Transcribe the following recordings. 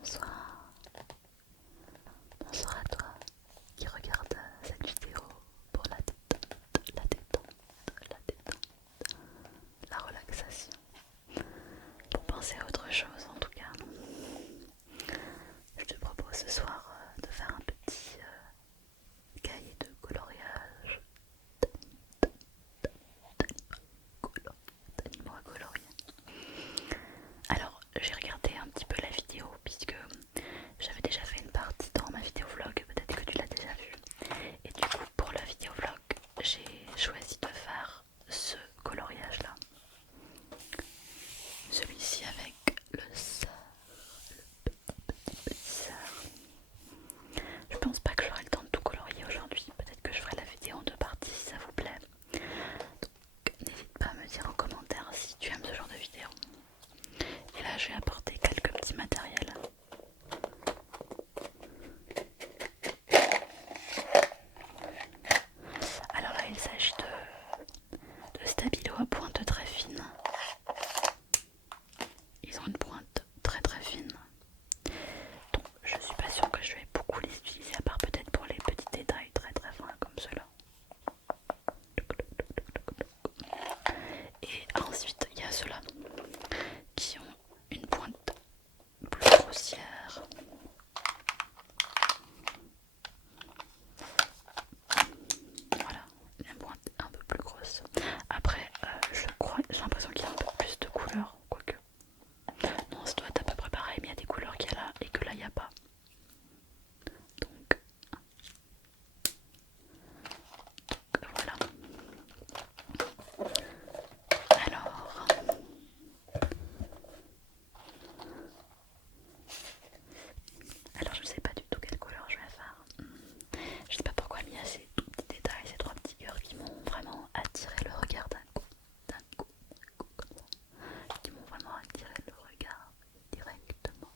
Bonsoir, bonsoir à toi qui regarde cette vidéo pour la détente, la détente, la détente, la relaxation, pour penser à autre chose en tout cas. Je te propose ce soir de faire un petit cahier de coloriage d'animaux à colorier. Alors j'ai regardé un petit peu la vidéo puisque j'avais déjà fait une partie dans ma vidéo vlog, peut-être que tu l'as déjà vue. Et du coup pour la vidéo vlog j'ai choisi de faire ce coloriage là. Celui-ci avec le cerf, le petit cerf. Je pense pas que j'aurai le temps de tout colorier aujourd'hui, peut-être que je ferai la vidéo en deux parties si ça vous plaît. Donc n'hésite pas à me dire en commentaire si tu aimes ce genre de vidéo. Et là j'ai apporté quelques petits matériels. Alors là il s'agit de stabilo à pointe très fine. Ils ont une pointe très très fine. Donc je suis pas sûre que je vais beaucoup les utiliser à part peut-être pour les petits détails très très fins comme ceux-là. Et ensuite il y a ceux-là qui ont une pointe plus grossière. Voilà, une pointe un peu plus grosse. Après j'ai l'impression qu'il y a un peu plus de couleurs, quoique. Non, ça doit être à peu près pareil, mais il y a des couleurs qu'il y a là et que là il n'y a pas. Donc voilà. Alors je sais pas du tout quelle couleur je vais faire. Je sais pas pourquoi, mais il y a ces tout petits détails, ces trois petits cœurs qui m'ont vraiment attiré le regard d'un coup, comme ça. Qui m'ont vraiment attiré le regard directement.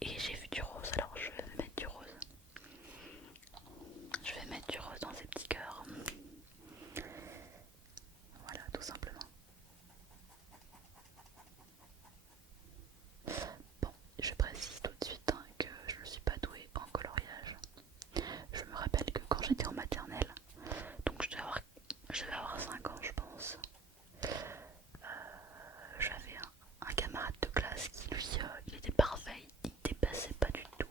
Et j'ai vu du rose, alors je vais mettre du rose. Je vais mettre du rose dans ces petits cœurs. Voilà, tout simplement. Bon, je précise tout de suite que je ne suis pas douée en coloriage. Je me rappelle que quand j'étais en maternelle, donc je devais avoir 5 ans je pense, j'avais un camarade de classe qui lui, il était parfait, il dépassait pas du tout.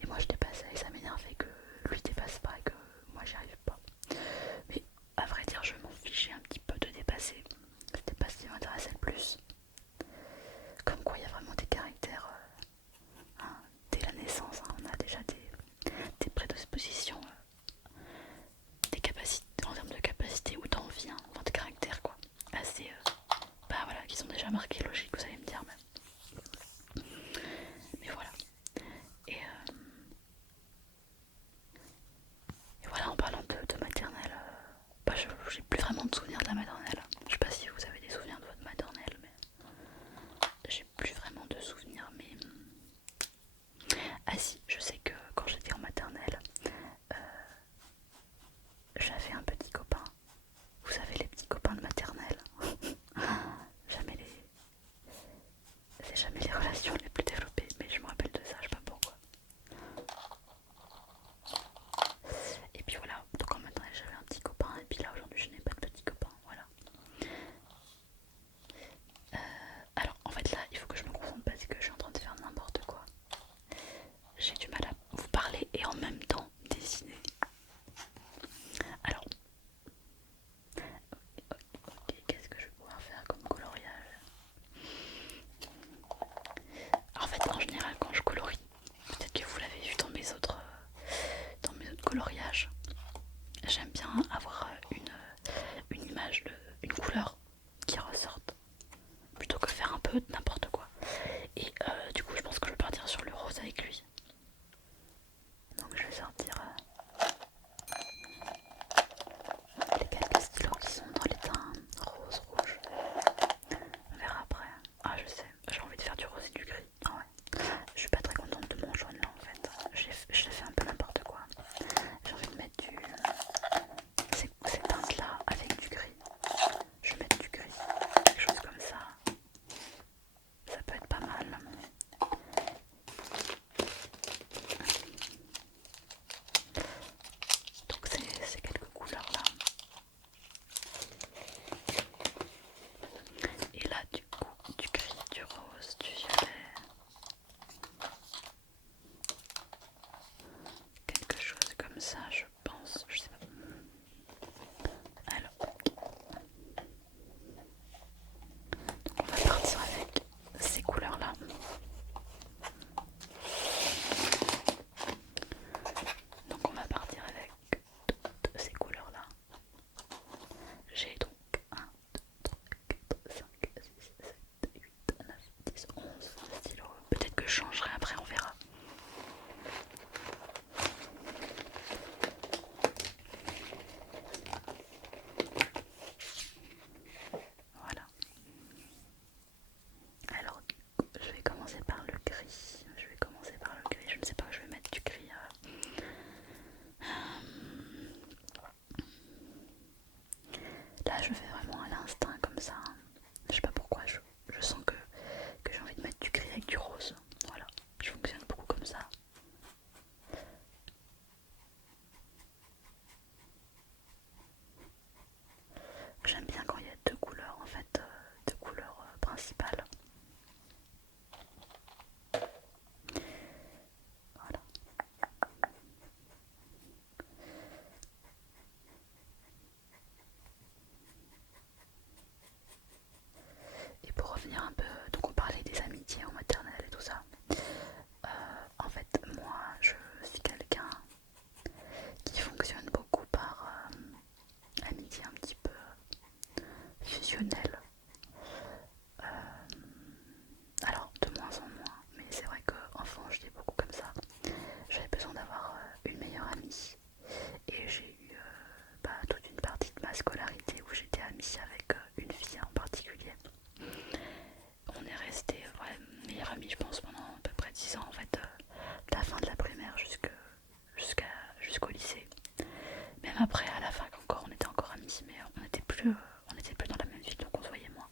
Et moi je dépassais et ça m'énervait que lui dépasse pas et que moi j'y arrive pas. Mais à vrai dire je m'en fichais un petit peu de dépasser. C'était pas ce qui m'intéressait le plus. Comme quoi il y a vraiment des caractères, dès la naissance, on a déjà des prédispositions, des capacités, en termes de capacité ou d'envie, enfin de caractère quoi. Assez, bah voilà, qui sont déjà marqués, logique, vous allez me dire mais voilà. Et, et voilà, en parlant de maternelle, bah j'ai plus vraiment de souvenirs de la maternelle. Je sais pas si vous avez des souvenirs de votre maternelle, mais j'ai plus vraiment de souvenirs. Mais ah si, je sais que quand j'étais en maternelle, j'avais un petit copain. Vous savez, les petits copains de maternelle. Jamais c'est jamais les relations les plus développées, mais je me rappelle de ça, je sais pas pourquoi. Et puis voilà, donc en maternelle j'avais un petit copain, et puis là aujourd'hui je n'ai pas de petit copain, voilà. Alors en fait là il faut que je me concentre parce que je suis en train de faire n'importe quoi. J'ai du mal à vous parler et en même temps dessiner. Alors, ok, qu'est-ce que je vais pouvoir faire comme coloriage? En fait en général quand je colorie, peut-être que vous l'avez vu dans mes autres coloriages, j'aime bien avoir une image, une couleur qui ressorte, plutôt que faire un peu n'importe quoi. Et du coup je pense que je vais partir sur le rose avec lui. Donc je vais sortir les quelques stylos qui sont dans les teints rose, rouge. On verra après. Ah je sais, j'ai envie de faire du rose et du gris. Ah ouais. Je suis pas très contente de mon jaune là en fait. Je l'ai fait un peu n'importe quoi. J'ai envie de mettre ces teintes là avec du gris. Je vais mettre du gris, quelque chose comme ça. Là je fais vraiment à l'instinct comme ça, hein. Je sais pas pourquoi, je sens que j'ai envie de mettre du gris avec du rose. Voilà, je fonctionne beaucoup comme ça. J'aime bien quand il y a deux couleurs en fait, deux couleurs principales. Voilà. Et pour revenir un peu, donc on parlait des amitiés en maternelle et tout ça. En fait, moi je suis quelqu'un qui fonctionne beaucoup par amitié un petit peu fusionnelle. Alors de moins en moins, mais c'est vrai qu'enfant j'étais beaucoup comme ça. J'avais besoin d'avoir une meilleure amie. Et j'ai eu toute une partie de ma scolarité où j'étais amie avec une fille en particulier. On est resté meilleure amie je pense pendant à peu près 10 ans en fait, de la fin de la primaire jusqu'au lycée. Même après à la fac encore, on était encore amis, mais on était plus dans la même ville, donc on se voyait moins.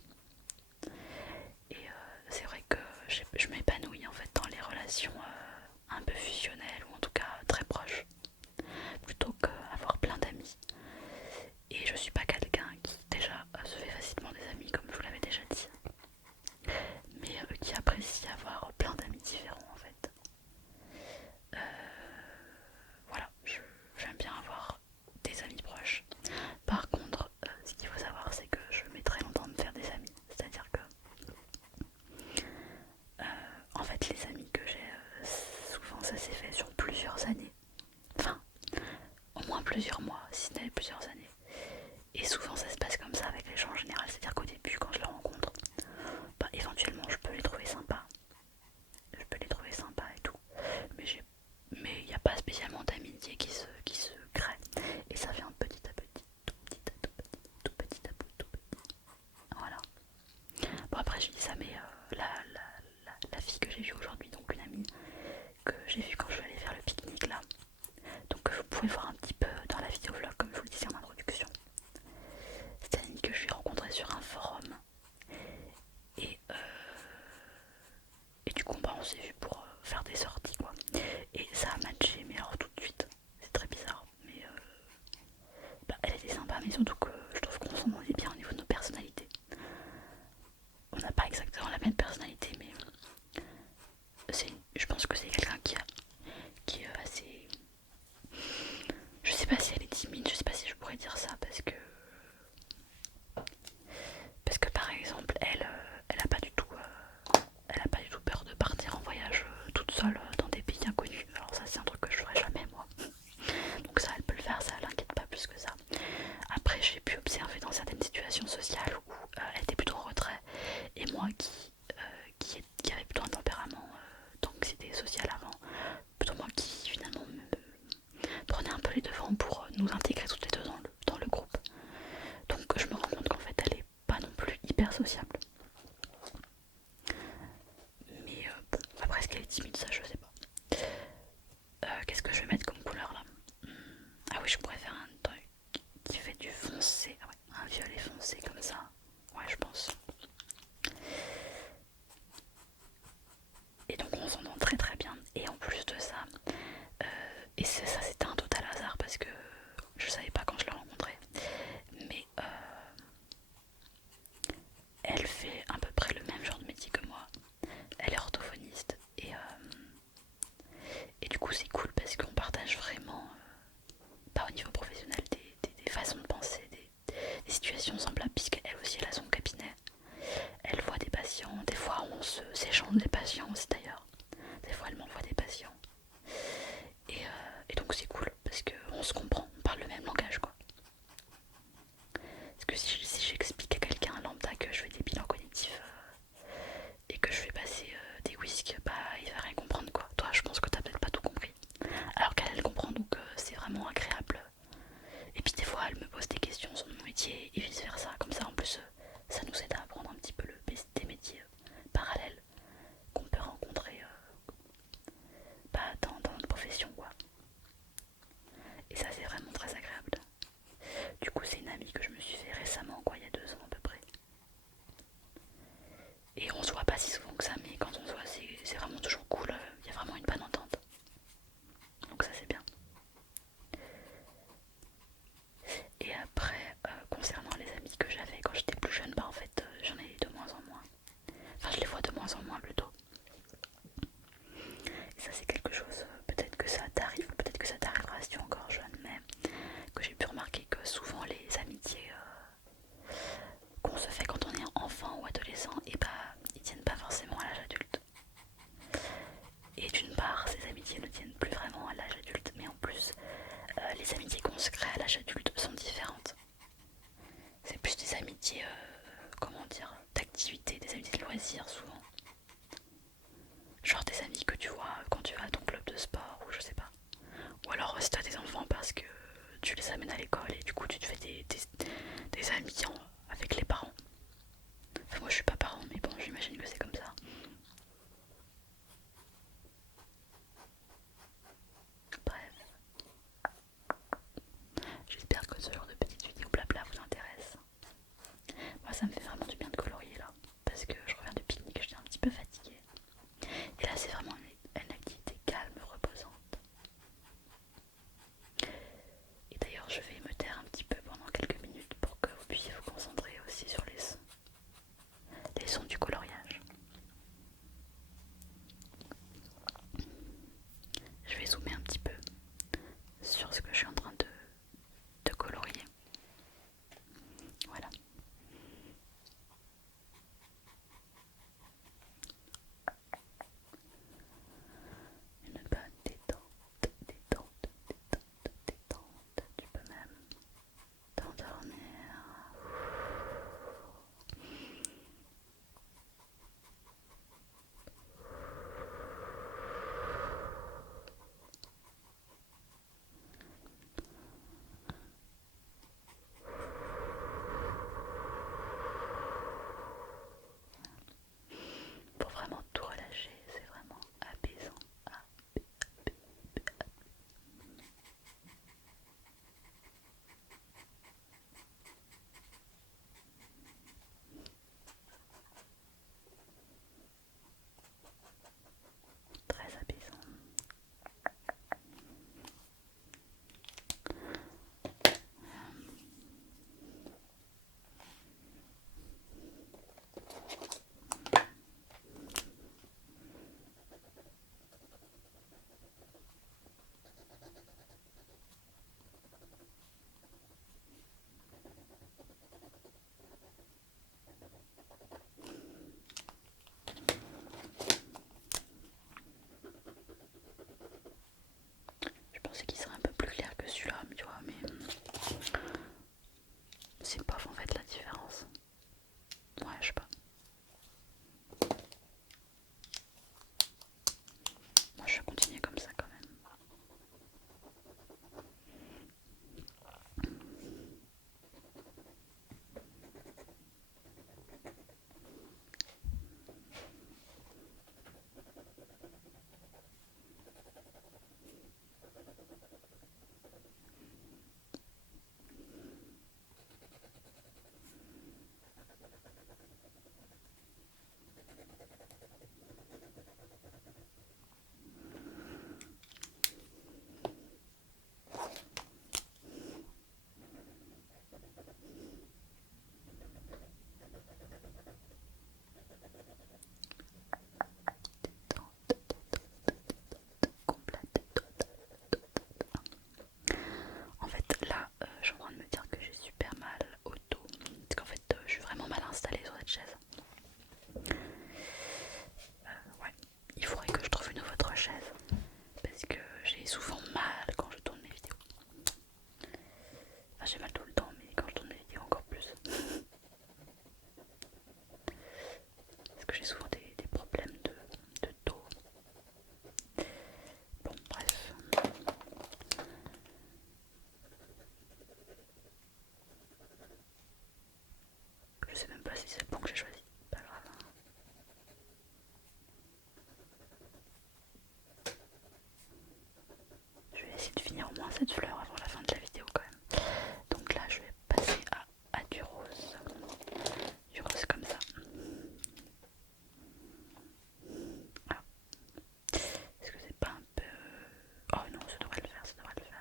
Et c'est vrai que je m'épanouis en fait dans les relations un peu fusionnelles ou en tout cas très proches, plutôt qu'avoir plein d'amis. Et je suis pas quelqu'un qui déjà se fait facilement des amis comme je vous l'avais déjà dit, mais qui apprécie avoir plein d'amis différents en fait. Voilà, j'aime bien avoir des amis proches. Par contre, ce qu'il faut savoir c'est que je mets très longtemps à me faire des amis. C'est-à-dire que en fait les amis que j'ai, souvent ça s'est fait sur plusieurs années. Enfin, au moins plusieurs mois, si ce n'est plusieurs années. Et souvent ça se passe comme ça avec les gens en général, c'est-à-dire qu'au début quand je les rencontre, éventuellement je peux les trouver sympas. Je peux les trouver sympas et tout. Mais il n'y a pas spécialement d'amitié qui se crée. Et ça vient petit à petit, tout petit à tout petit, tout petit à tout petit. Voilà. Bon après je dis ça, mais la fille que j'ai vue aujourd'hui, donc une amie que j'ai vue quand je suis allée faire le pique-nique là, donc vous pouvez voir un petit peu dans la vidéo vlog comme je vous le disais en introduction. C'est une amie que j'ai rencontrée sur un forum. Et, et du coup on s'est vu pour faire des sorties quoi. Et ça a matché, mais alors tout de suite. C'est très bizarre. Mais elle était sympa, mais surtout que je trouve qu'on s'entendait bien au niveau de nos personnalités. On n'a pas exactement la même personnalité, mais je pense que c'est quelqu'un qui est assez... Je sais pas si elle est timide, je sais pas si je pourrais dire ça parce que par exemple elle a pas du tout peur de partir en voyage toute seule dans des pays inconnus. Alors ça c'est un truc que je ferais jamais moi. Donc ça elle peut le faire, ça l'inquiète pas plus que ça. Après j'ai pu observer dans certaines situations sociales où elle était plutôt en retrait, et moi qui avait plutôt un tempérament d'anxiété sociale avant, plutôt moi qui finalement me prenait un peu les devants pour nous intégrer toutes les deux dans le groupe. Donc je me rends compte qu'en fait elle est pas non plus hyper sociable. Mais bon, après est-ce qu'elle est timide, ça je sais pas. Qu'est-ce que je vais mettre comme couleur là? Ah oui, je pourrais faire un truc qui fait du foncé. Ah ouais, un violet foncé comme ça. Ouais, je pense. Et donc on s'entend très très bien. Et en plus de ça, et ça c'était un total hasard parce que je savais pas quand je l'ai rencontrée, mais sais même pas si c'est le bon que j'ai choisi. Pas grave. Je vais essayer de finir au moins cette fleur avant la fin de la vidéo quand même. Donc là je vais passer à du rose. Du rose comme ça. Ah. Est-ce que c'est pas un peu... Oh non, ça devrait le faire, ça devrait le faire.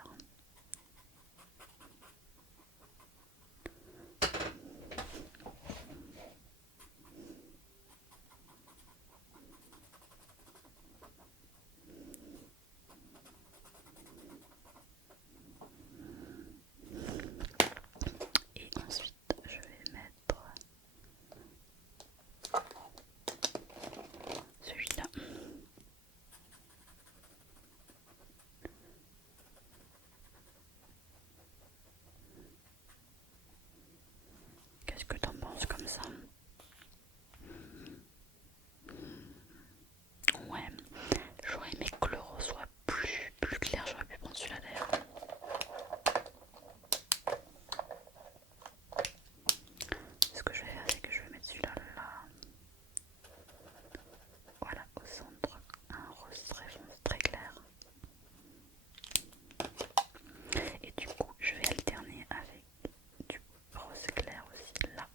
Et ensuite je vais mettre celui-là. Qu'est-ce que t'en penses comme ça? Ouais, j'aurais aimé que le rose soit plus clair, j'aurais pu prendre celui-là d'ailleurs. Ce que je vais faire, c'est que je vais mettre celui-là là. Voilà, au centre, un rose très foncé, très clair. Et du coup, je vais alterner avec du rose clair aussi là.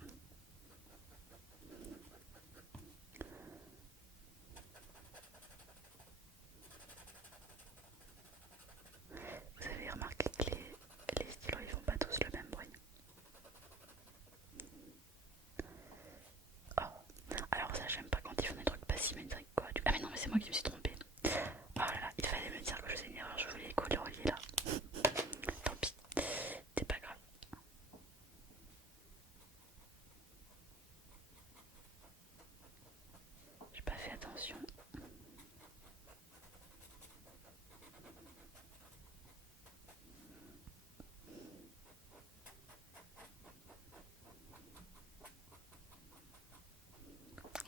Vous avez remarqué que les stylos ils font pas tous le même bruit. Oh, alors ça j'aime pas quand ils font des trucs pas symétriques quoi. Ah mais non mais c'est moi qui me suis trompée. Oh là là, il fallait me dire que je faisais une erreur, je voulais les colorier là. Tant pis, c'est pas grave. J'ai pas fait attention.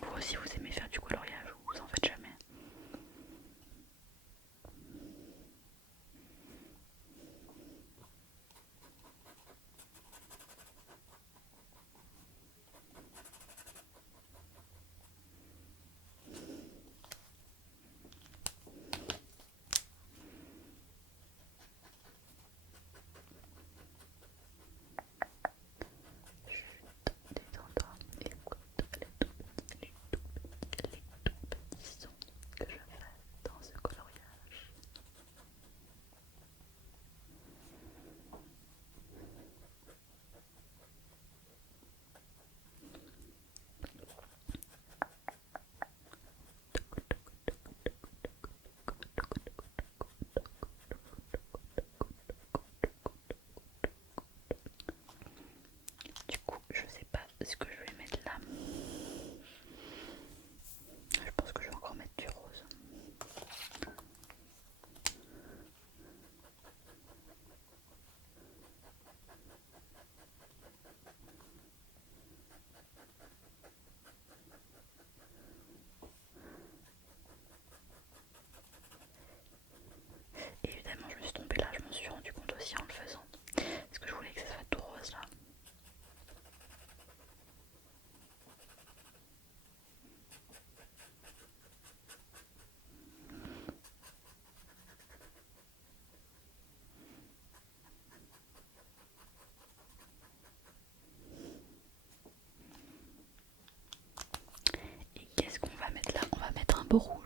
Vous aussi vous aimez faire du coloriage ou vous en faites jamais? Détends-toi, écoute les tout petits sons que je fais dans ce coloriage. Du coup, je sais pas ce que je vais mettre là. Je pense que je vais encore mettre du rose. Et évidemment, je me suis trompée là, je m'en suis rendu compte aussi en le faisant. Parce que je voulais que ça soit tout rose là. Et qu'est-ce qu'on va mettre là? On va mettre un beau rouge.